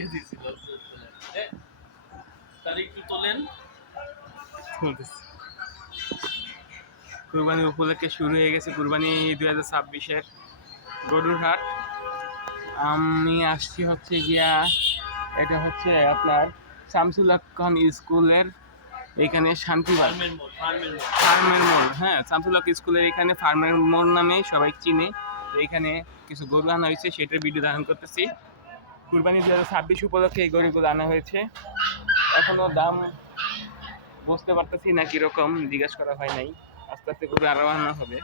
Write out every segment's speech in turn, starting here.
দিয়ে দিছিল তার একটু তোলেন। কুরবানি উপলক্ষে শুরু হয়ে গেছে কুরবানি 2026-এর গরুর হাট। আমি আসছি হচ্ছে গিয়া, এটা হচ্ছে আপনার শামসুল হক খান স্কুলের এখানে শান্তিবাগ ফার্মের মোড়। হ্যাঁ, শামসুল হক স্কুলের এখানে ফার্মের মোড় নামে সবাই চিনে। তো এখানে কিছু গরু আনা হয়েছে, সেটার ভিডিও ধারণ করতেছি। কুরবানি 2026 উপলক্ষে এই গরুগুলো আনা হয়েছে। এখনো দাম বুঝতে পারতেছি না কিরকম, জিজ্ঞাসা করা হয় নাই। আস্তে আস্তে গরু আরো আনা হবে,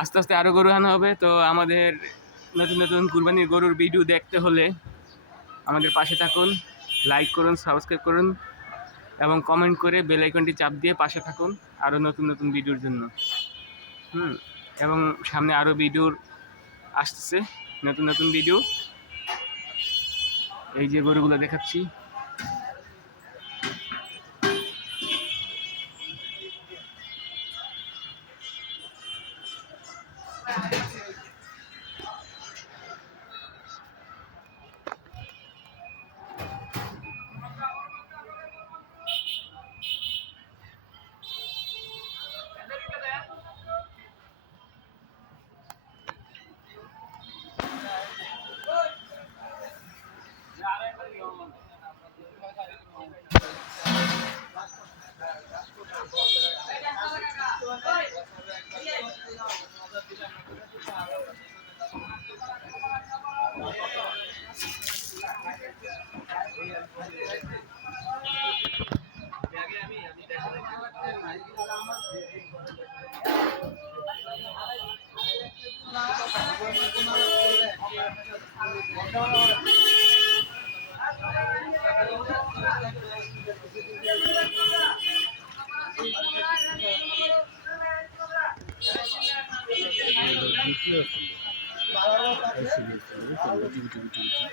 আস্তে আস্তে আরো গরু আনা হবে। তো আমাদের নতুন নতুন কুরবানির গরুর ভিডিও দেখতে হলে আমাদের পাশে থাকুন, লাইক করুন, সাবস্ক্রাইব করুন এবং কমেন্ট করে বেল আইকনটি চাপ দিয়ে পাশে থাকুন আরও নতুন নতুন ভিডিওর জন্য। এবং সামনে আরও ভিডিও আসতেছে, নতুন নতুন ভিডিও। এই যে গরুগুলো দেখাচ্ছি,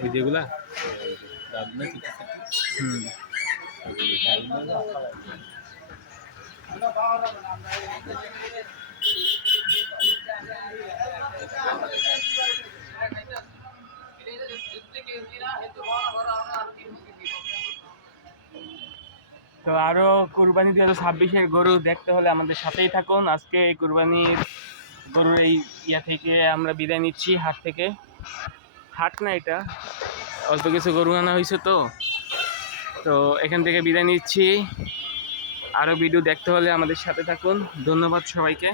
ওই যেগুলা তো আরো কুরবানি 2026-এর গরু দেখতে হলে আমাদের সাথেই থাকুন। আজকে এই কুরবানির গরুর এই ইয়া থেকে আমরা বিদায় নিচ্ছি, হাট থেকে। হাট না, এটা অল্প কিছু গরু আনা হয়েছে, তো এখান থেকে বিদায় নিচ্ছি। আরও ভিডিও দেখতে হলে আমাদের সাথে থাকুন। ধন্যবাদ সবাইকে।